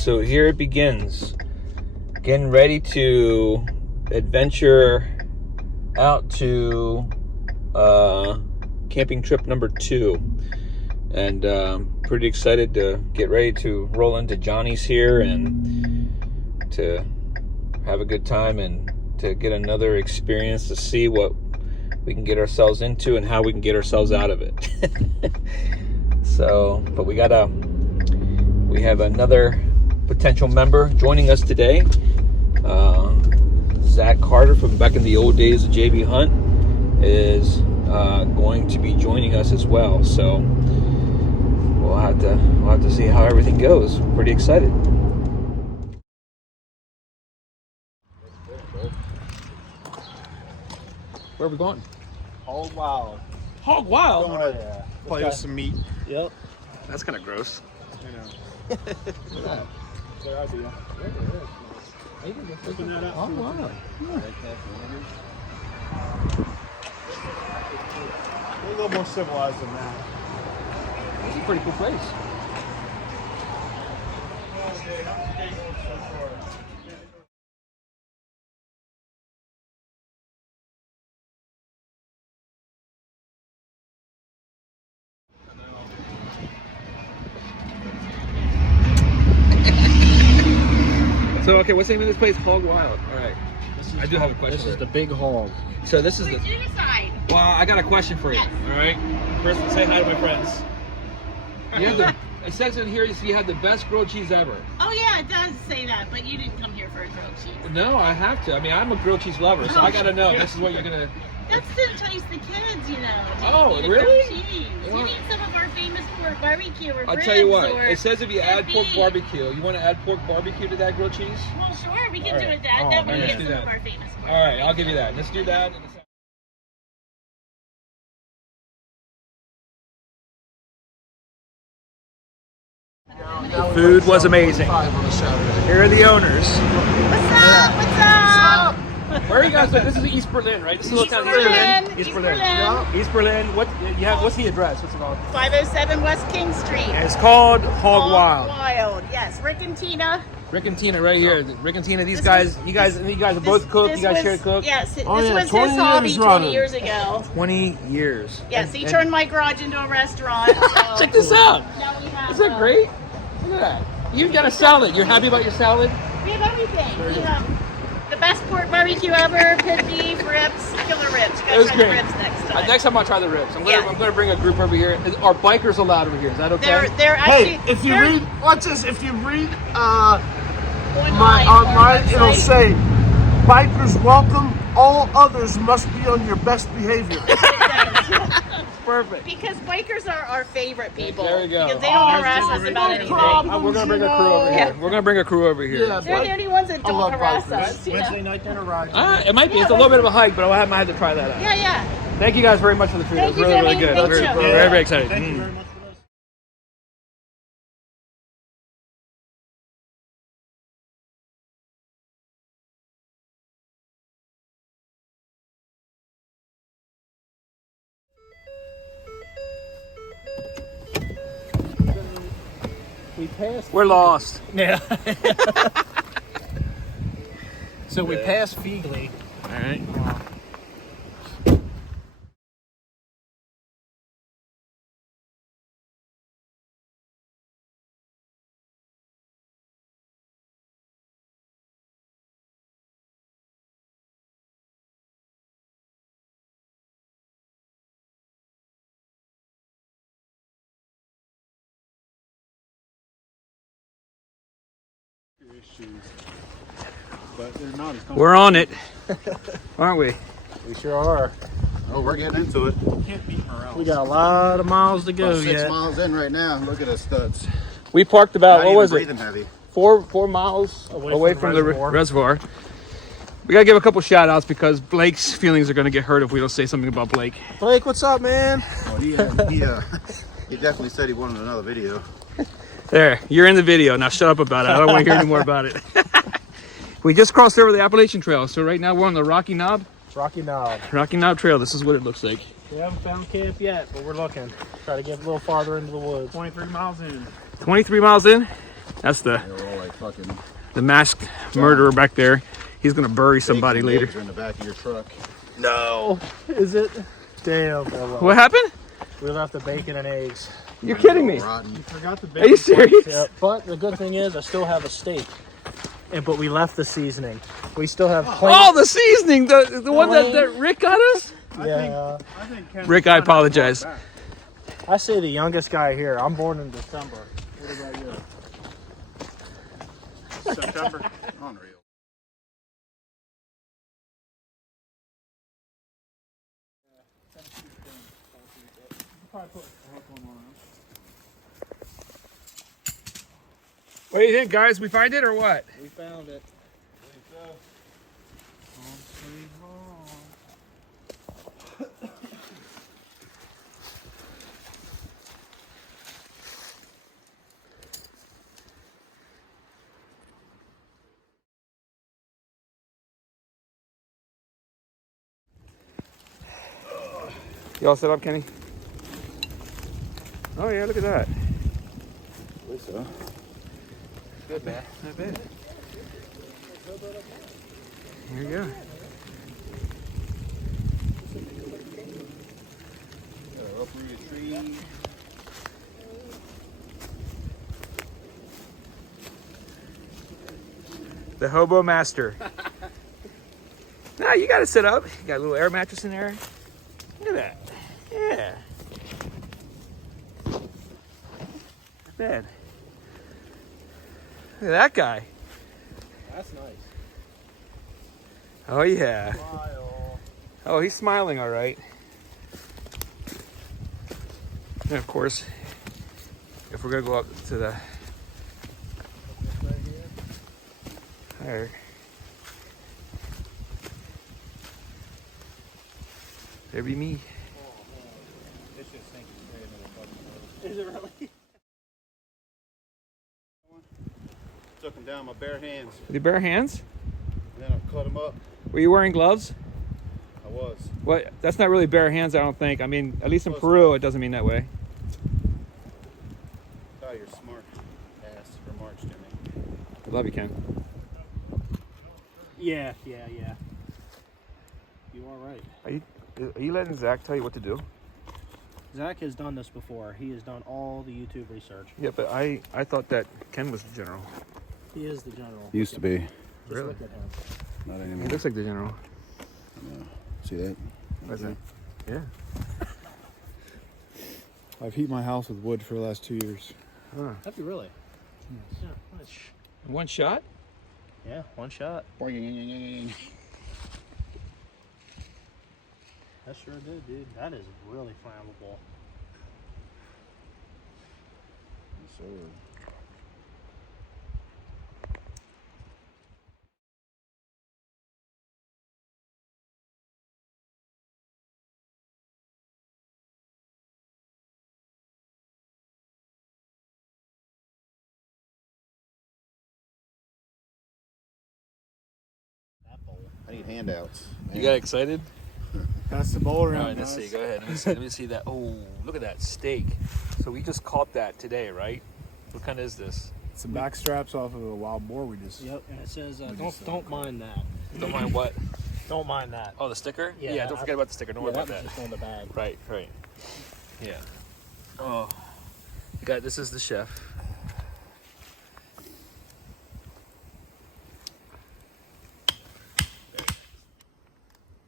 So here it begins. Getting ready to adventure out to camping trip number 2. And pretty excited to get ready to roll into Johnny's here and to have a good time and to get another experience to see what we can get ourselves into and how we can get ourselves out of it. So, but we have another potential member joining us today. Zach Carter from back in the old days of JB Hunt is going to be joining us as well. So we'll have to see how everything goes. Pretty excited. Where are we going? Hog Wild. Hog Wild? Yeah. Play with some meat. Yep. That's kind of gross. I know. Their idea. Open that up. Oh, wow. We're a little more civilized than that. It's a pretty cool place. So, okay, what's the name of this place? Hog Wild. All right. I do have a question. This is the big hog. So this is the... Well, I got a question for you. All right. First, say hi to my friends. You have the... It says in here you have the best grilled cheese ever. Oh yeah, it does say that, but you didn't come here for a grilled cheese. No, I have to. I mean, I'm a grilled cheese lover, so I got to know this is what you're going to... That's to entice the kids, you know. Oh, eat a really? grilled cheese. Well, You need some of our famous pork barbecue or I'll ribs tell you what. or It says if you add pork beef. barbecue, you want to add pork barbecue to that grilled cheese? Well, sure, we can All do right. it that. Oh, That way man. we Let's get do some that. of our famous pork. All right, I'll give you that. Let's do that. The food was amazing. Here are the owners. What's up? What's up? Where are you guys at? This is East Berlin, right? This is a little town East Berlin. East Berlin. What's the address? What's it called? 507 West King Street. And it's called Hog Wild. Wild. Yes, Rick and Tina. Rick and Tina right here. Rick and Tina, these This guys, was- you guys are both cook. You guys share cook. Yes, this Oh, yeah, was 20 his hobby years 20 running. years ago. 20 years. Yes, he And- turned my garage into a restaurant. So Check this out. now we have, Isn't that great? Look at that. You got a salad. You're happy about your salad? We have everything. We have the best pork barbecue ever, pit beef, ribs, killer ribs. You That gotta was try great. the ribs next time. Next time I'll try the ribs. I'm Yeah. gonna bring a group over here. Are bikers allowed over here? Is that okay? They're actually, Hey, if you they're read, watch this. If you read online, online, our it'll website. say, "Bikers welcome. All others must be on your best behavior." Perfect. Because bikers are our favorite people. There we go. Because they don't harass us about anything. We're gonna bring a crew over here. Yeah. We're gonna bring a crew over here. Yeah, They're the only ones that I don't love harass bikers. us. You know? Wednesday night dinner ride. It might be. It's a little bit of a hike, but I might have to try that out. Yeah, yeah. Thank you guys very much for the food. Thank It was you, really, really Jimmy. good. Thank Very, you. very, very excited. Thank you very much for this. We're lost. Yeah. So we passed Fegley. All right. But they're not as We're on it, aren't we? We sure are. Oh, we're getting into it. We got a lot of miles to go About 6 yet. miles in right now. Look at us studs. We parked about, Not what even was it? breathing heavy. 4 miles away from the reservoir. We gotta give a couple shout outs because Blake's feelings are gonna get hurt if we don't say something about Blake. Blake, what's up, man? Oh, he definitely said he wanted another video. There, you're in the video. Now shut up about it. I don't want to hear any more about it. We just crossed over the Appalachian Trail. So right now we're on the Rocky Knob Rocky Knob. Trail. This is what it looks like. We haven't found camp yet, but we're looking. Try to get a little farther into the woods. 23 miles in. 23 miles in. That's They were all like fucking the masked murderer back there. He's gonna bury somebody bacon later. eggs are in the back of your truck. No, is it? Damn. What happened? We left the bacon and eggs. You're kidding me. Rotten. Forgot the Are you serious? Yeah, but the good thing is I still have a steak. But we left the seasoning. We still have plain. Oh, the seasoning, the one that Rick got us. Yeah. Rick, I apologize. I say the youngest guy here. I'm born in December. What about you? September. Unreal. What do you think, guys? We find it or what? We found it. You all set up, Kenny? Oh yeah, look at that. I believe so. Good, man. Not bad. Here you go. Up through your tree. The hobo master. Nah, you gotta sit up. You got a little air mattress in there. Look at that. Yeah. Not bad. Look at that guy. That's nice. Oh yeah. Smile. Oh, he's smiling all right. And of course, if we're gonna go up to the there. There be me. Is it really? Took them down with my bare hands, With your bare hands? and then I cut them up. Were you wearing gloves? I was. What? That's not really bare hands, I don't think. I mean, at least in Close Peru, enough. it doesn't mean that way. Oh, you're smart. Ass remarks to me. I love you, Ken. Yeah. You are right. Are you letting Zach tell you what to do? Zach has done this before. He has done all the YouTube research. Yeah, but I thought that Ken was the general. He is the general. Used to be. Just Really? look at him. Not He anymore. looks like the general. Yeah. See that? What's that? Yeah. I've heated my house with wood for the last 2 years. Huh. Have you really? Yeah. One shot? Yeah, one shot. That sure did, dude. That is really flammable. So, That bowl. I need handouts. You got excited? That's the bowl All around, right, let's guys. see. Go ahead. Let me see that. Oh, look at that steak. So we just caught that today, right? What kind is this? Some back straps off of a wild boar we just... Yep, and it says don't mind that. Don't mind what? Don't mind that. Oh, the sticker? Yeah, don't forget about the sticker. Don't worry Yeah, about that that. was just on the bag. Right. Yeah. Oh, you got. This is the chef.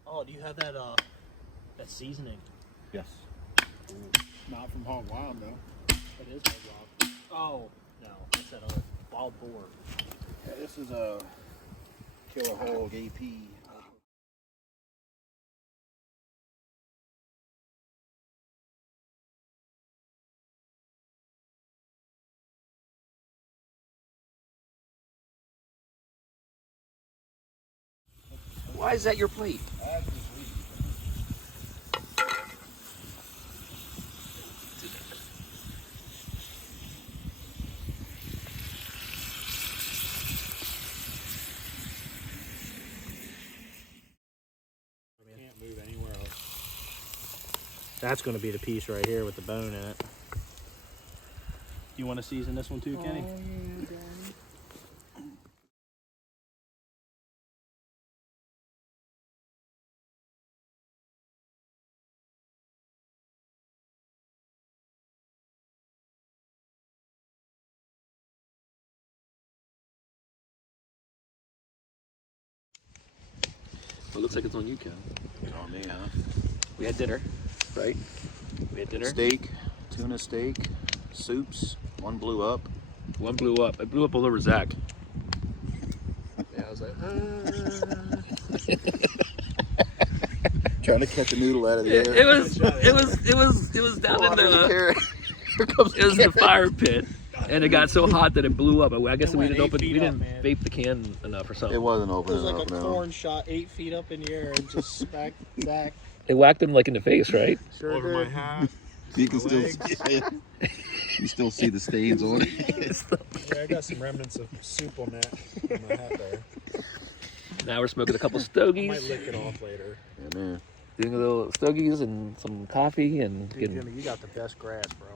Oh, do you have that that seasoning? Yes. Not from Hog Wild, though. It is Red Rock. Oh, no, that's that other wild boar. Yeah, this is a killer hog AP. Why is that your plate? Can't move anywhere else. That's going to be the piece right here with the bone in it. You want to season this one too, Kenny? Oh, yeah, Well, it looks like it's on you, Ken. It's on me, huh? We had dinner, right? We had dinner. Steak, tuna steak, soups. One blew up. One blew up. It blew up all over Zach. Yeah, I was like, trying to catch a noodle out of the air. It was down in the Here comes it was in the fire pit, and it got so hot that it blew up. I guess It we went didn't 8 open. feet We up, didn't man. vape the can enough or something. It wasn't It open was like enough, a no. corn shot 8 feet up in the air and just smacked Zach. It whacked him like in the face, right? Sure Over my did. hat. You can my still, legs. you still see the stains on it. Yeah, I got some remnants of soup on that on my hat there. Now we're smoking a couple I might stogies, lick it off later. Yeah, man. doing a little stogies and some coffee, and Dude, getting. Jimmy, you got the best grass, bro.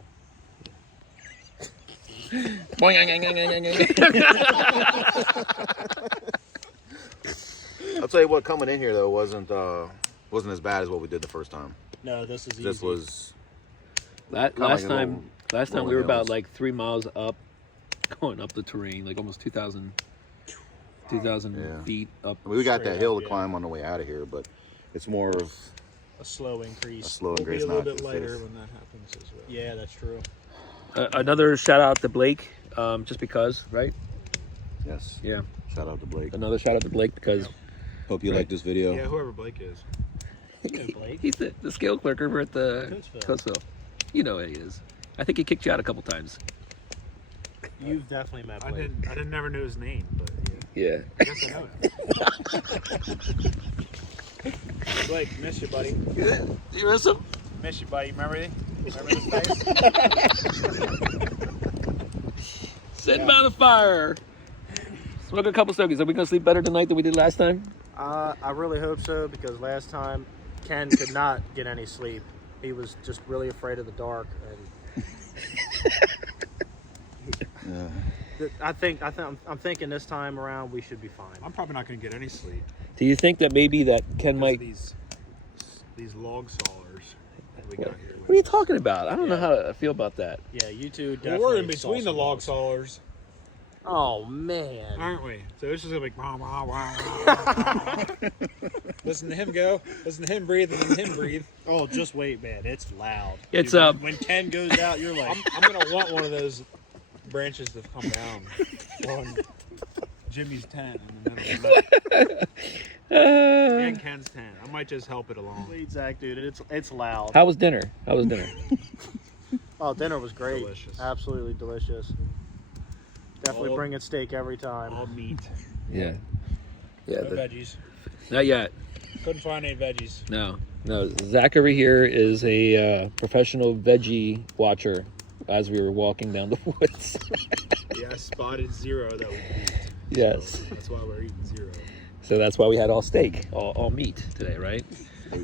I'll tell you what, coming in here though wasn't as bad as what we did the first time. No, this is easy. This was Last Kinda like time, a last time we rolling were about hills. like 3 miles up, going up the terrain, like almost 2,000 Yeah. feet up. I mean, we got Straight that hill up, to yeah. climb on the way out of here, but it's more of a slow increase. a slow We'll increase. be a little not bit just lighter this. when that happens as well. Yeah, that's true. Another shout out to Blake, just because, right? Yes. Yeah. Shout out to Blake. Another shout out to Blake because Hope you like this video. Yeah, whoever Blake is. Blake. he's the scale clerk over at the Coatesville. You know what he is. I think he kicked you out a couple times. You've definitely met I Blake. didn't never know his name, but Yeah. I guess I know him. Blake, miss you, buddy. You miss him? Miss you, buddy. Remember this face? Sitting by the fire. Smoking a couple stogies. Are we gonna sleep better tonight than we did last time? I really hope so, because last time Ken could not get any sleep. He was just really afraid of the dark, and I'm thinking this time around we should be fine. I'm probably not going to get any sleep. Do you think that maybe that Ken might? These log sawers that we got here. What are you talking about? I don't know how to feel about that. Yeah, you two definitely. Well, we're in saw between the some log logs. sawers, Oh man. aren't we? So it's just gonna be wah, wah, wah, wah, wah. Listen to him go. Listen to him breathe, and then him breathe. Oh, just wait, man. It's loud. It's Dude, when Ken goes out, you're like, I'm gonna want one of those branches to come down on Jimmy's tent in the middle of the night. And Ken's tent. I might just help it along. wait, Zach, dude. It's loud. How was dinner? Oh, dinner was great. Delicious. Absolutely delicious. Definitely All- bringing steak every time. All meat. Yeah. Yeah. No veggies. Not yet. Couldn't find any veggies. No. Zach over here is a professional veggie watcher. As we were walking down the woods. Yeah, I spotted 0 that we eat. Yes. So that's why we're eating 0. So that's why we had all steak, all meat today, right? I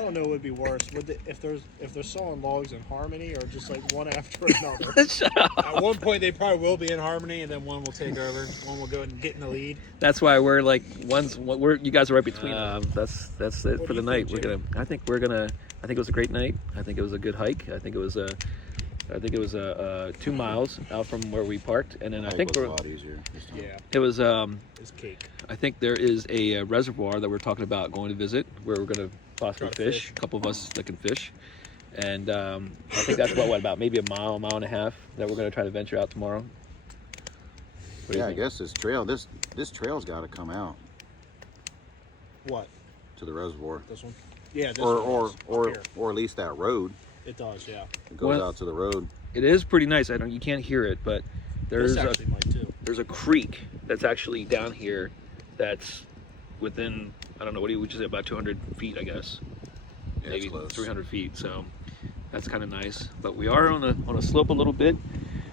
don't know what would be worse. If they're sawing logs in harmony, or just like one after another. Shut up. At one point, they probably will be in harmony, and then one will take over. One will go and get in the lead. That's why we're like you guys are right between. That's it What for do the you night. think, I think it was a great night. I think it was a good hike. I think it was 2 miles out from where we parked, and then I think it was a lot easier. Yeah, it was. it's cake. I think there is a reservoir that we're talking about going to visit, where we're going to possibly Try to fish. fish. A couple of us that can fish, and I think that's about maybe a mile and a half that we're going to try to venture out tomorrow. What do you Yeah, I think? guess this trail's got to come out What? to the reservoir, This one? Yeah, this or one does. Up here. or at least that road. It does, yeah. It goes Well- out to the road. It is pretty nice. You can't hear it, but This actually might too. there's a creek that's actually down here that's within, I don't know, what would you say, about 200 feet, I guess. Yeah, Maybe it's close. 300 feet, so that's kind of nice. But we are on a slope a little bit,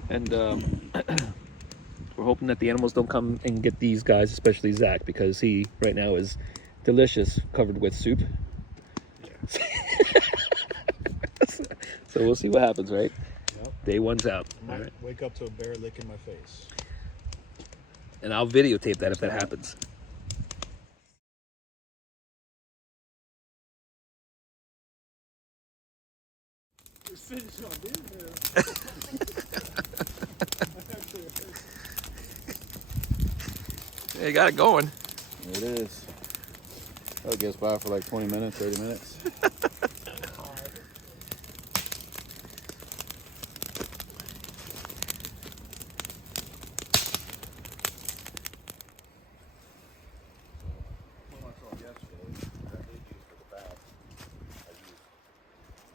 and we're hoping that the animals don't come and get these guys, especially Zach, because he right now is delicious, covered with soup. So we'll see what happens, right? Yep. Day one's out. I All might right. wake up to a bear licking my face. And I'll videotape that if that happens. Yeah, you got it going. There it is. I'll get us by for like 20 minutes, 30 minutes.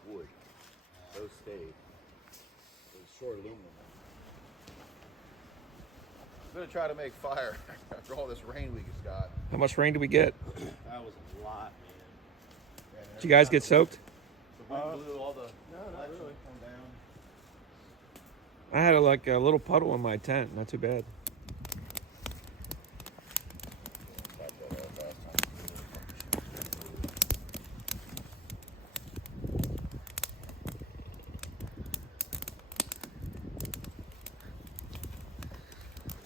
Wood. Those stayed. It was short aluminum. I'm gonna try to make fire after all this rain we just got. How much rain did we get? That was a lot, man. Did you guys get soaked? The wind blew all the flexion come down. I had like a little puddle in my tent. Not too bad.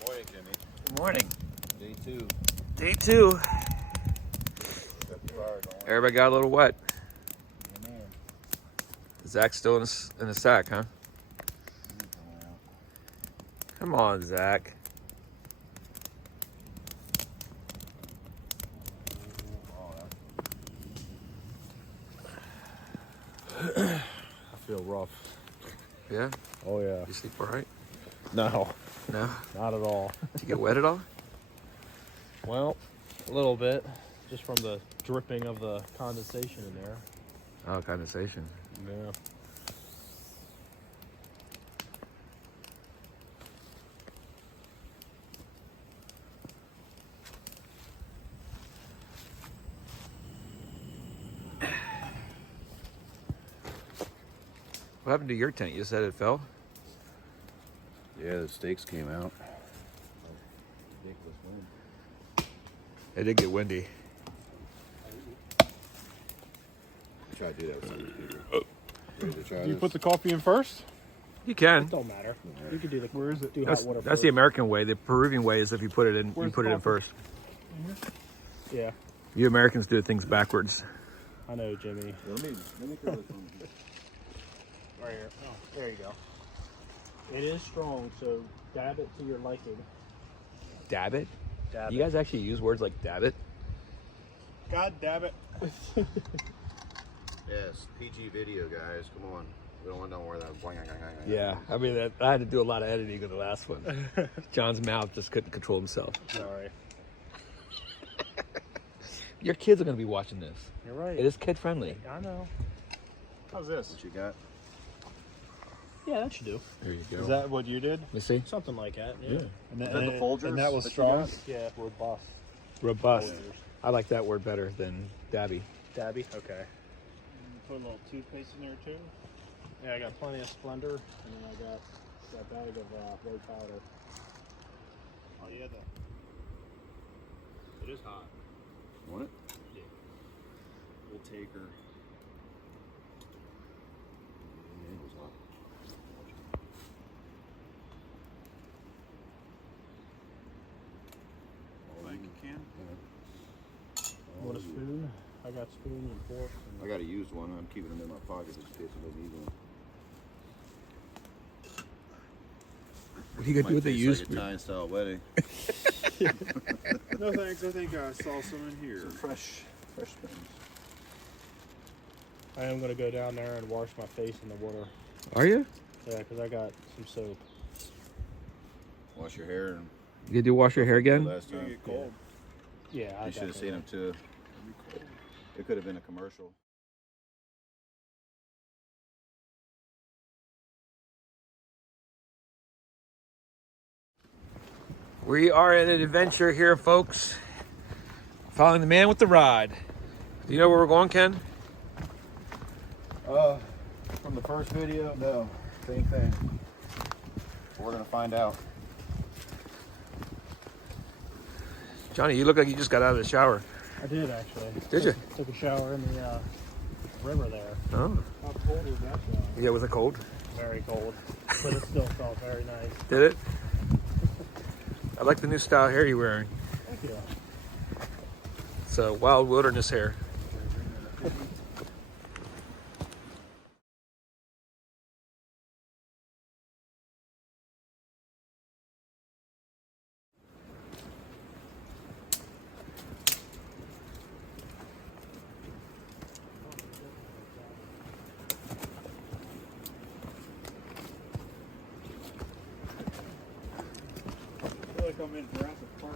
Morning, Jimmy. Good morning. Day 2. Day 2. Got the fire going. Everybody got a little wet. Yeah, man. Zach's still in the sack, huh? Come on, Zach. I feel rough. Yeah? Oh yeah. You sleep all right? No, No? not at all. Did you get wet at all? Well, a little bit, just from the dripping of the condensation in there. Oh, condensation. Yeah. What happened to your tent? You said it fell? Yeah, the stakes came out. Ridiculous wind. It did get windy. Try to do that with some of these people. Ready to try Do you this? put the coffee in first? You can. Don't matter. You could do the. Where is it? Do That's, hot water that's first. the American way. The Peruvian way is if you put it in, you Where's put it in coffee? first. Yeah, You Americans do things backwards. I know, Jimmy. Let me throw this one. Right here. Oh, there you go. It is strong, so dab it to your liking. Dab it? Dab You guys actually use words like dab it? God damn it. Yes, PG video, guys. Come on. We don't want to know where that. Yeah. I mean, I had to do a lot of editing in the last one. John's mouth just couldn't control himself. Sorry. Your kids are going to be watching this. You're right. It is kid friendly. I know. How's this? What you got? Yeah, that should do. There you go. Is that what you did? Let me see. Something like that. Yeah. And Is that the Folgers And that was that you strong? got? Yeah, robust. Robust. Folgers. I like that word better than dabby. Dabby. Okay. Put a little toothpaste in there too? Yeah, I got plenty of Splendor, and then I got that bag of white powder. Oh yeah, It is hot. Want it? Yeah. we'll take her. Yeah, it was hot. Like you can. Want a spoon? I got spoon and fork. I got a used one. I'm keeping them in my pocket just in case I need one. What are you going to do with the used like Italian style wedding. No thanks. I think I saw some in here. Fresh spoons. I am gonna go down there and wash my face in the water. Are you? Yeah, because I got some soap. Wash your hair and You gonna do wash your hair again? last It's gonna time. get cold. Yeah, I You should have definitely seen them too. It could have been a commercial. We are in an adventure here, folks. Following the man with the rod. Do you know where we're going, Ken? From the first video, no, same thing. We're gonna find out. Johnny, you look like you just got out of the shower. I did actually. Did you? Took a shower in the river there. Oh. How cold was that shower? Yeah, was it cold? Very cold, but it still felt very nice. Did it? I like the new style hair you're wearing. Thank you. It's a wild wilderness hair. come in Jurassic Park.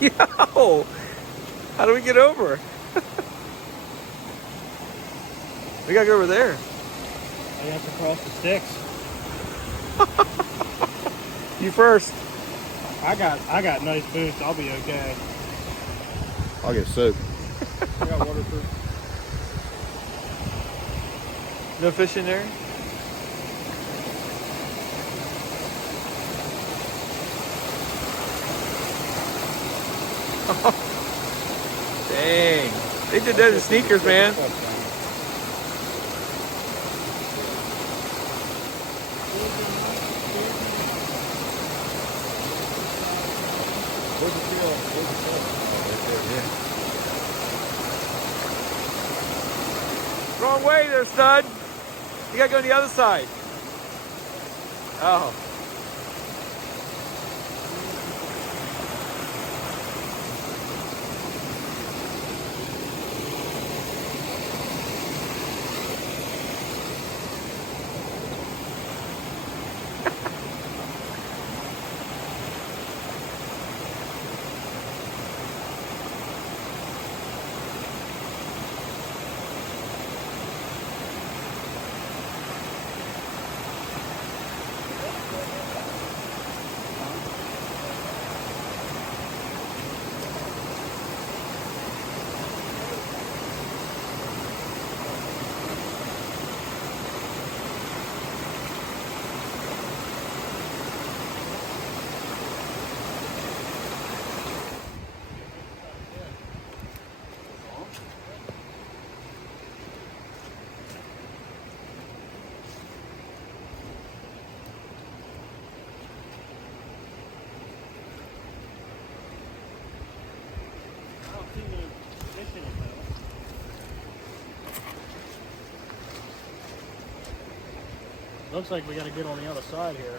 Yo! How do we get over? We gotta go over there. You have to cross the sticks. You first. I got nice boots. I'll be okay. I'll get soaked. I got waterproof. No fish in there? Dang. They did that in sneakers, man. Wrong way there, stud. You gotta go on the other side. Oh. Looks like we got to get on the other side here.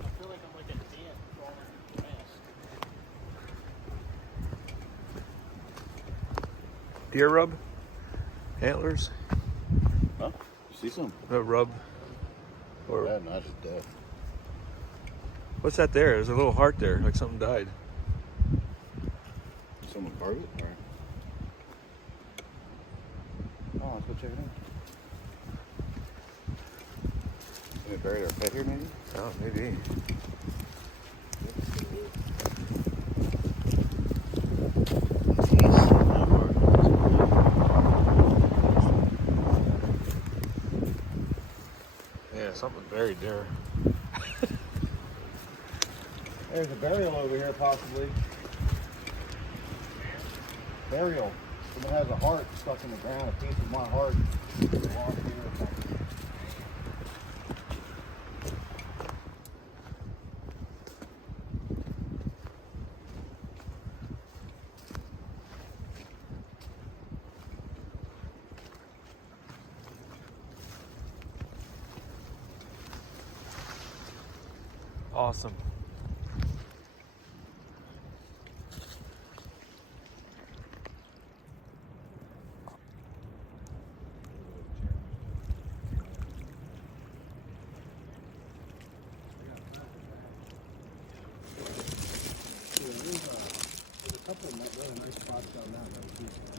I feel like I'm like an ant crawling through grass. Deer rub? Antlers? Huh? You see some? No rub? Or Yeah, not just death. what's that there? There's a little heart there, like something died. Someone carved it? Or... Oh, let's go check it out. They buried our pet here, maybe? Oh, maybe. Yeah, something buried there. There's a burial over here, possibly. Burial. Someone has a heart stuck in the ground, a piece of my heart. Belongs here or something. Awesome.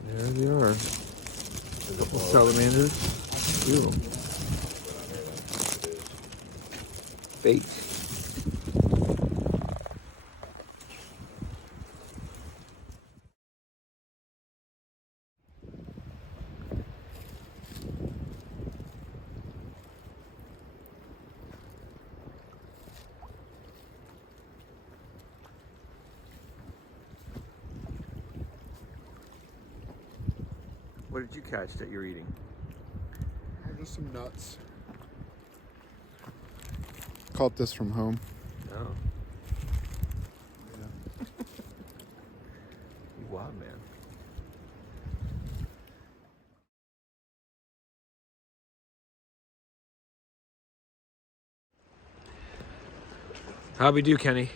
There they are. Couple salamanders. Ooh. Bait. What did you catch that you're eating? Just some nuts. Caught this from home. Oh. spot, man. How'd we do, Kenny?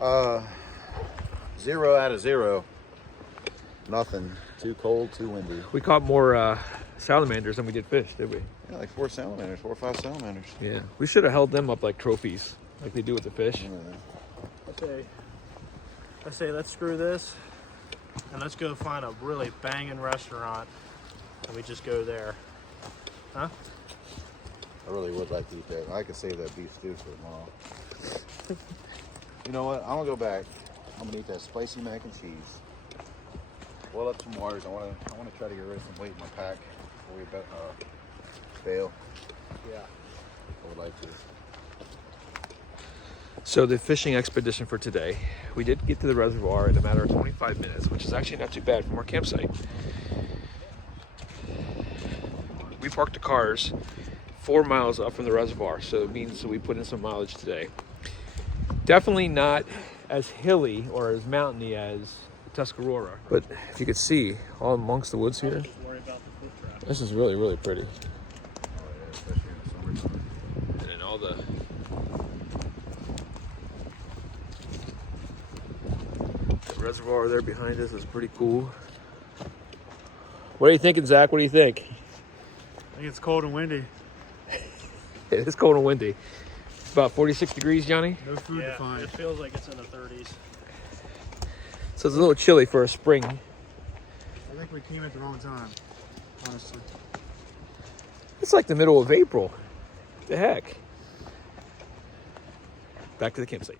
0 out of 0. Nothing. Too cold, too windy. We caught more salamanders than we did fish, did we? Yeah, like 4 salamanders, 4 or 5 salamanders. Yeah. We should have held them up like trophies, like they do with the fish. I say let's screw this and let's go find a really banging restaurant and we just go there. Huh? I really would like to eat that. I could save that beef stew for tomorrow. You know what? I'm gonna go back. I'm gonna eat that spicy mac and cheese. Boil up some waters. I wanna try to get rid of some weight in my pack before we bail. Yeah. I would like to. So the fishing expedition for today, we did get to the reservoir in a matter of 25 minutes, which is actually not too bad from our campsite. We parked the cars 4 miles up from the reservoir, so it means we put in some mileage today. Definitely not as hilly or as mountainy as Tuscarora, but if you could see all amongst the woods here, this is really, really pretty. Oh yeah, especially in the summertime. And then all the reservoir there behind us is pretty cool. What are you thinking, Zach? What do you think? I think it's cold and windy. It is cold and windy. It's about 46 degrees, Johnny. No food to find. It feels like it's in the 30s. So it's a little chilly for a spring. I think we came at the wrong time, honestly. It's like the middle of April. The heck? Back to the campsite.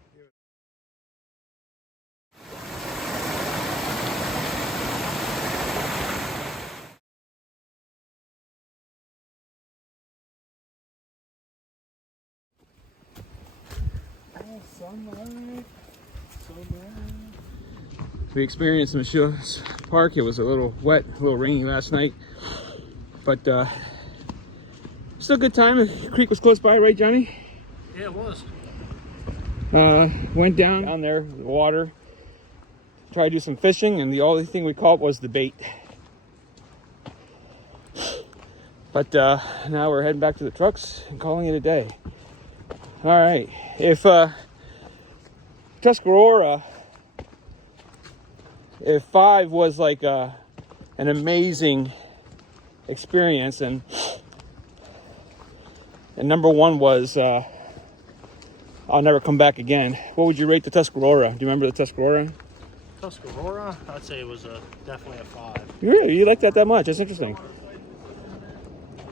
We experienced Michaux Park. It was a little wet, a little rainy last night, but still a good time. The creek was close by, right, Johnny? Yeah, it was. Went down there, the water, tried to do some fishing, and the only thing we caught was the bait. But now we're heading back to the trucks and calling it a day. All right, if Tuscarora, if 5 was like an amazing experience, and number 1 was I'll never come back again, what would you rate the Tuscarora? Do you remember the Tuscarora? Tuscarora, I'd say it was definitely a 5. Really? You like that much? That's interesting.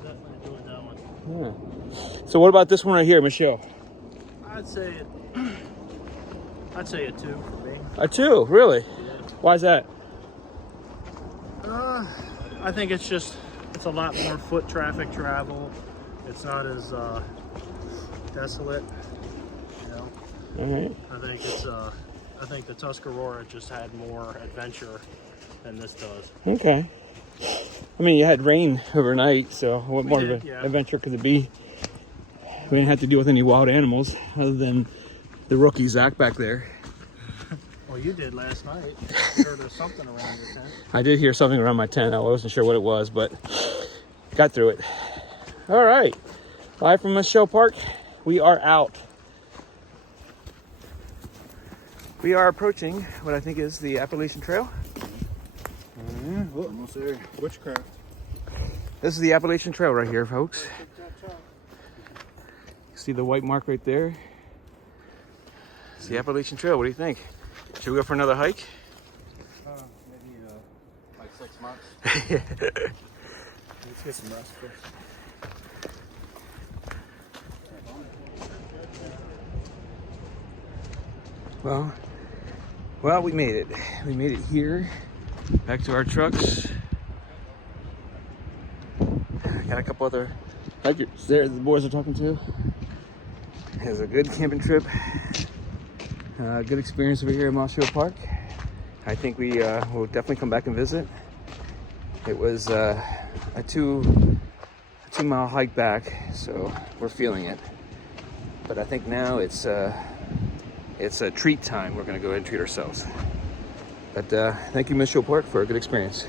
Definitely enjoyed that one. Yeah. So what about this one right here, Michaux? I'd say a 2 for me. A 2, really? Why is that? I think it's a lot more foot traffic travel. It's not as desolate, you know. All right. I think the Tuscarora just had more adventure than this does. Okay. I mean, you had rain overnight, so what more of an adventure could it be? We didn't have to deal with any wild animals other than the rookie Zach back there. Well, you did last night. You heard there's something around your tent. I did hear something around my tent. I wasn't sure what it was, but got through it. All right. Live from Michaux Park, we are out. We are approaching what I think is the Appalachian Trail. Almost there. Witchcraft. This is the Appalachian Trail right here, folks. See the white mark right there? It's the Appalachian Trail. What do you think? Should we go for another hike? Maybe like 6 months. Let's get some rest first. Well, we made it. We made it here, back to our trucks. Got a couple other hikers there the boys are talking to. It was a good camping trip. Good experience over here in Michaux Park. I think we will definitely come back and visit. It was a 2-mile hike back, so we're feeling it. But I think now it's a treat time. We're going to go ahead and treat ourselves. But thank you, Michaux Park, for a good experience.